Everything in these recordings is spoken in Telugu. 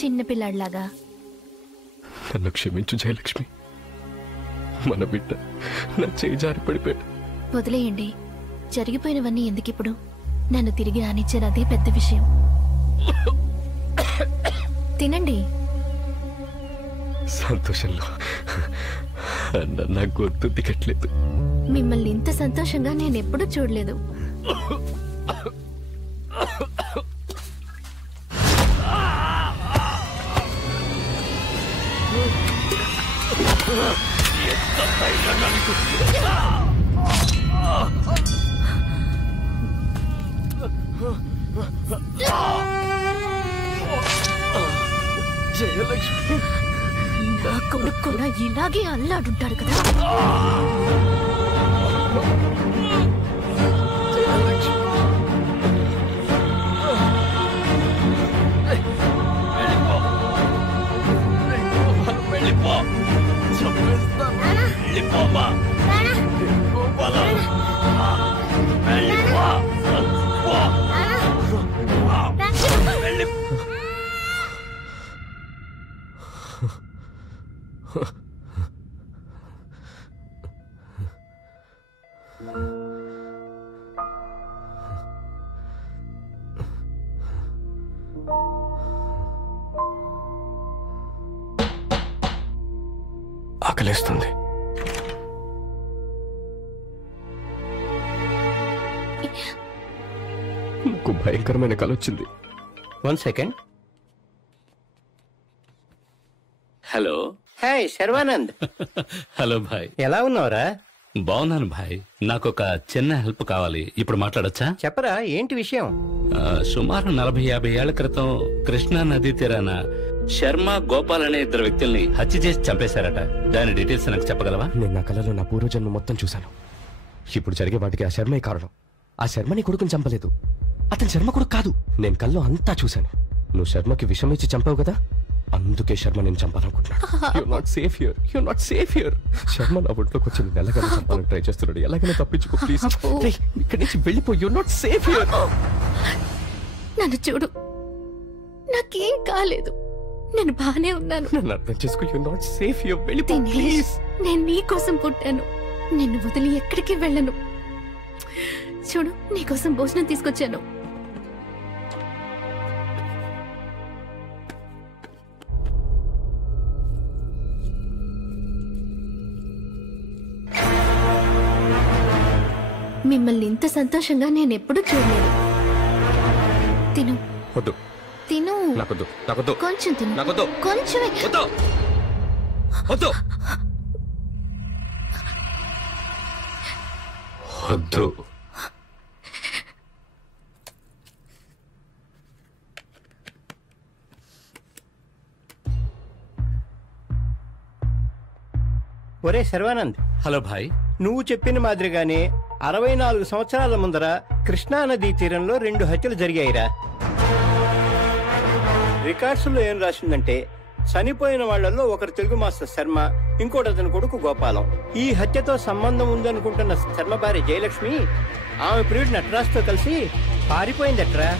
చిన్నపిల్లాడిలాగా. నన్ను క్షమించు జయలక్ష్మి. మన బిడ్డ నా చేయి జారి పడిపోయాడు. వదిలేయండి. జరిగిపోయినవన్నీ ఎందుకిప్పుడు? నన్ను తిరిగి రానిచ్చారు, అదే పెద్ద విషయం. తినండి. సంతోషంలో నా గొంతు దిగట్లేదు. మిమ్మల్ని ఇంత సంతోషంగా నేనెప్పుడూ చూడలేదు. జయలక్ష్మి, నా కొడుకు కూడా ఇలాగే అల్లాడుంటాడు కదా. ఆకలేస్తుంది. నాకు భయంకరమైన కల వచ్చింది. 1 second. Hello. Hi Sharwanand. Hello భాయ్, ఎలా ఉన్నావురా? బాగున్నాను భాయ్. నాకు ఒక చిన్న హెల్ప్ కావాలి. ఇప్పుడు మాట్లాడొచ్చా? చెప్పరా, ఏంటి విషయం? సుమారు 40-50 ఏళ్ల క్రితం కృష్ణా నదీ తీరాన శర్మ, గోపాల్ అనే 2 వ్యక్తుల్ని హత్య చేసి చంపేశారట. దాని డీటెయిల్స్ నాకు చెప్పగలవా? నేను నా కలలో నా పూర్వజన్మ మొత్తం చూశాను. ఇప్పుడు జరిగే వాటికి ఆ శర్మే కారణం. ఆ శర్మని కొడుకుని చంపలేదు. అతని శర్మ కొడుకు కాదు. నేను కల్లో అంతా చూశాను. నువ్వు శర్మకి విషం ఇచ్చి చంపావు కదా, అందుకే శర్మ నేను చంపాలనుకుంటున్నాడు. You're not safe here. You're not safe here. Sharma నా ఒంట్లోకి వచ్చి నేను ఎలాగైనా చంపాలని ట్రై చేస్తున్నాడు. ఎలాగైనా తప్పించుకో ప్లీజ్. ఇక్కడి నుంచి వెళ్ళిపో. You're not safe here. నన్ను చూడు, నాకేం కాలేదు. నేను బానే ఉన్నాను. నన్ను అర్థం చేసుకో. You're not safe here. వెళ్ళిపో ప్లీజ్. నేను నీ కోసం పుట్టాను. నిన్ను వదిలి ఎక్కడికి వెళ్ళను. చూడు, నీకోసం భోజనం తీసుకొచ్చాను. మిమ్మల్ని ఇంత సంతోషంగా నేను ఎప్పుడూ చూడలేదు. తిను. వద్దు. తిను. నాకొద్దు. నాకొద్దు. కొంచెం తిను. నాకొద్దు. కొంచెమే. వద్దు. వద్దు. వద్దు. ఒరే శర్వానంద్. హలో భాయ్. నువ్వు చెప్పిన మాదిరిగానే 64 సంవత్సరాల ముందర కృష్ణా నదీ తీరంలో 2 హత్యలు జరిగాయిరా. రికార్డ్స్ లో ఏం రాసిందంటే, చనిపోయిన వాళ్లలో ఒకరు తెలుగు మాస్టర్ శర్మ, ఇంకోటి అతని కొడుకు గోపాలం. ఈ హత్యతో సంబంధం ఉందనుకుంటున్న శర్మ భార్య జయలక్ష్మి ఆమె ప్రియుడి నటరాజ్తో కలిసి పారిపోయిందట్రా.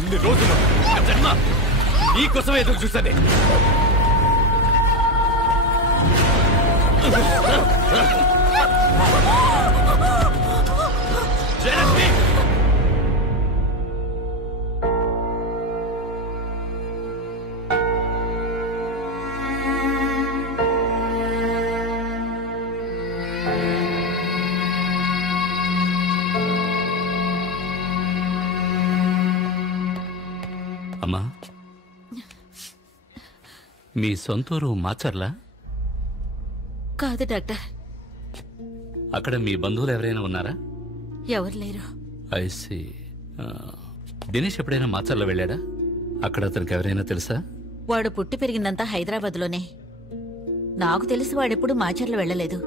ఇన్ని రోజులు జన్మ నీకోసమే ఎదురు చూసానే. జయలక్ష్మి, అమ్మా, మీ సొంతూరు మాచర్లా? కాదు డాక్టర్. అక్కడ మీ బంధువులు ఎవరైనా ఉన్నారా? ఎవరు లేరు. ఐసి. దినేష్ ఎప్పుడైనా మాచర్లో వెళ్ళాడా? అక్కడ అతనికి ఎవరైనా తెలుసా? వాడు పుట్టి పెరిగిందంతా హైదరాబాద్లోనే. నాకు తెలిసి వాడెప్పుడు మాచర్లు వెళ్ళలేదు.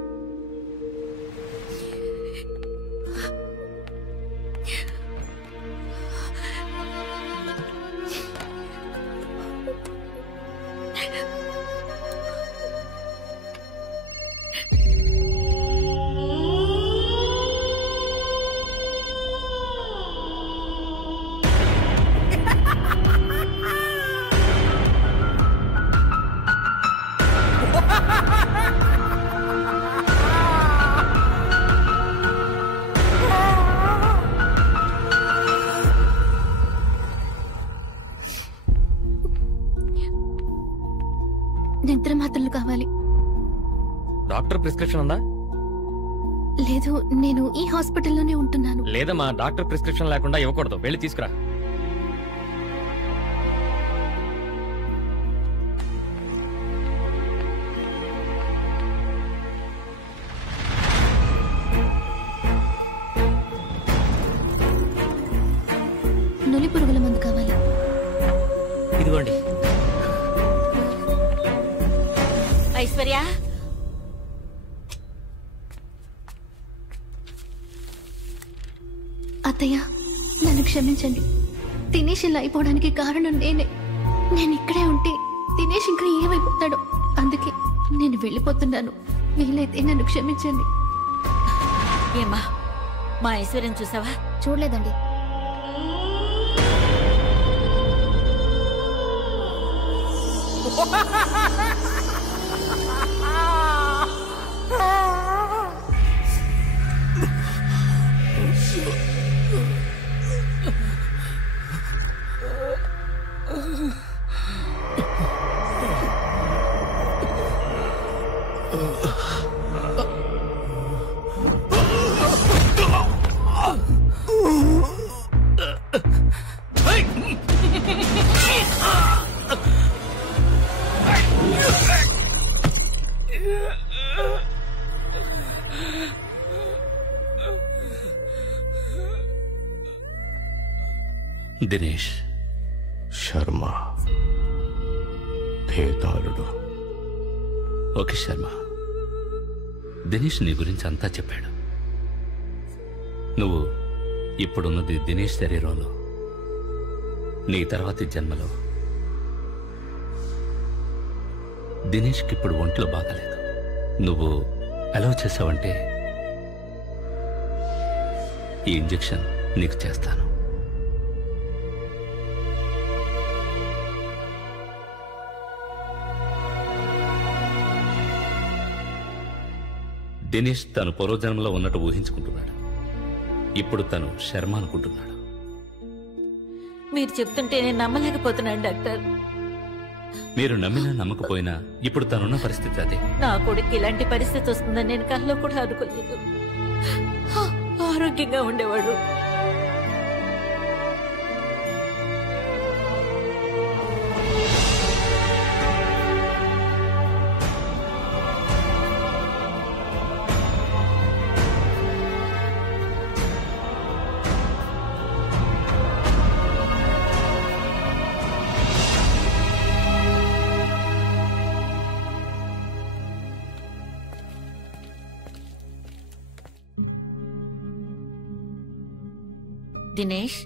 డాక్టర్ ప్రిస్క్రిప్షన్ ఉందా? లేదు, నేను ఈ హాస్పిటల్లోనే ఉంటున్నాను. లేదమ్మా, డాక్టర్ ప్రిస్క్రిప్షన్ లేకుండా ఇవ్వకూడదు. వెళ్ళి తీసుకురా. నులి పురుగుల మందు కావాలి. ఇదిగోండి. ఐశ్వర్య, అత్తయ్య నన్ను క్షమించండి. దినేష్ ఇలా అయిపోవడానికి కారణం నేనే. నేను ఇక్కడే ఉంటే దినేష్ ఇంకా ఏమైపోతాడో, అందుకే నేను వెళ్ళిపోతున్నాను. వీలైతే నన్ను క్షమించండి. ఏమ్మా మా ఐశ్వర్యం చూసావా? చూడలేదండి. దినేష్, శర్మ భేదాళుడు. ఓకే శర్మ, దినేష్ నీ గురించి అంతా చెప్పాడు. నువ్వు ఇప్పుడున్నది దినేష్ శరీరంలో, నీ తర్వాతి జన్మలో దినేష్కి ఇప్పుడు ఒంట్లో బాగాలేదు. నువ్వు అలౌ చేసావంటే ఈ ఇంజెక్షన్ నీకు చేస్తాను. దినేష్ తను పూర్వజన్మలో ఉన్నట్టు ఊహించుకుంటున్నాడు. ఇప్పుడు తను శర్మ అనుకుంటున్నాడు. మీరు చెప్తుంటే నేను నమ్మలేకపోతున్నాను డాక్టర్. మీరు నమ్మినా నమ్మకపోయినా ఇప్పుడు తనున్న పరిస్థితి అదే. నా కొడుకు ఇలాంటి పరిస్థితి వస్తుందని నేను కల్లో కూడా అనుకోలేదు. ఆరోగ్యంగా ఉండేవాడు. దినేష్,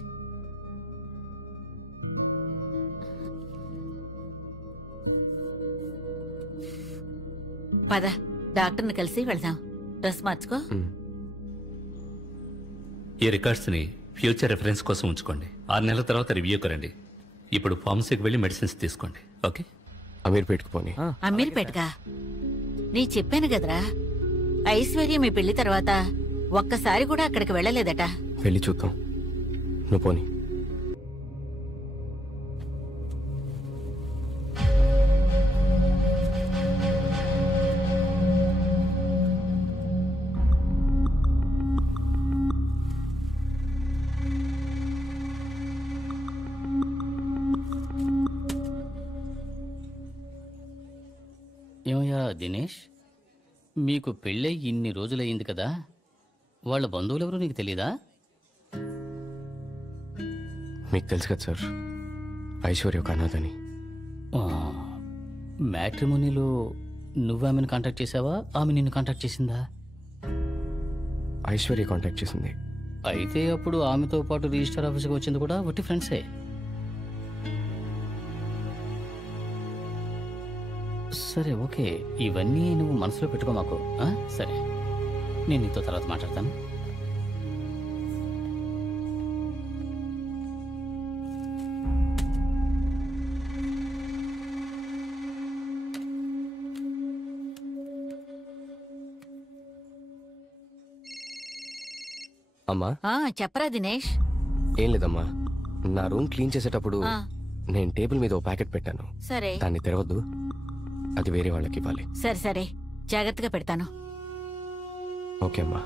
పద డాక్టర్ని కలిసి వెళ్దాం. డ్రెస్ మార్చుకో. ఈ రికార్డ్స్ ని ఫ్యూచర్ రెఫరెన్స్ కోసం ఉంచుకోండి. 6 నెలల తర్వాత రివ్యూకి రండి. ఇప్పుడు ఫార్మసీకి వెళ్ళి మెడిసిన్స్ తీసుకోండి. ఓకే? అమీర్పేట్కి పోనీ. అమీర్పేటగా? నీ చెప్పాను కదరా, ఐశ్వర్య మీ పెళ్లి తర్వాత ఒక్కసారి కూడా అక్కడికి వెళ్ళలేదట. వెళ్ళి చూద్దాం, నువ్వు పోనీ. ఏమయ్యా దినేష్, మీకు పెళ్ళై ఇన్ని రోజులయ్యింది కదా, వాళ్ళ బంధువులెవరూ నీకు తెలీదా? మీకు తెలుసు కదా సార్, ఐశ్వర్య ఒక అనాథని. మ్యాట్రిమోనీలో నువ్వు ఆమెను కాంటాక్ట్ చేసావా, ఆమె నిన్ను కాంటాక్ట్ చేసిందా? ఐశ్వర్య కాంటాక్ట్ చేసింది. అయితే అప్పుడు ఆమెతో పాటు రిజిస్టర్ ఆఫీస్కి వచ్చింది కూడా ఒట్టి ఫ్రెండ్సే. సరే ఓకే, ఇవన్నీ నువ్వు మనసులో పెట్టుకో మాకు. సరే, నేను నీతో తర్వాత మాట్లాడతాను. అమ్మా. చెప్పరా దినేష్? ఏం లేదమ్మా, నా రూమ్ క్లీన్ చేసేటప్పుడు ఆ. నేను టేబుల్ మీద ఓ ప్యాకెట్ పెట్టాను. సరే దాన్ని తెరవద్దు, అది వేరే వాళ్ళకి ఇవ్వాలి. సరే సరే, జాగ్రత్తగా పెడతాను. ఓకే అమ్మా.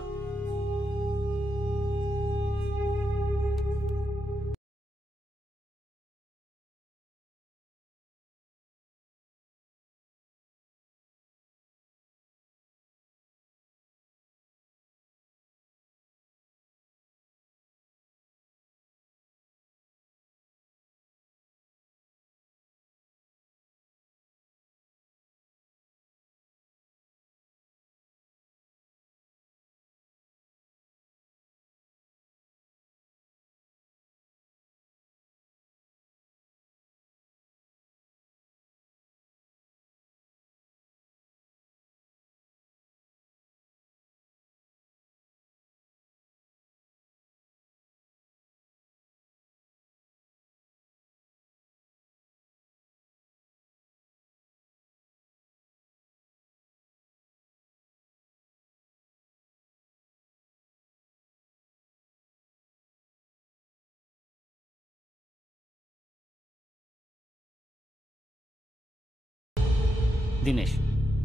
దినేష్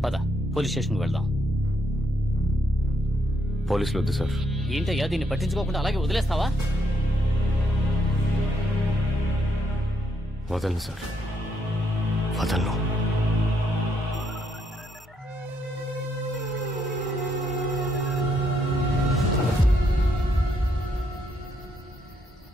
పద, పోలీస్ స్టేషన్కి వెళ్దాం. పోలీసులు వద్దు సార్. ఏంటయ్యా దీన్ని పట్టించుకోకుండా అలాగే వదిలేస్తావా? వదలను సార్, వదలను.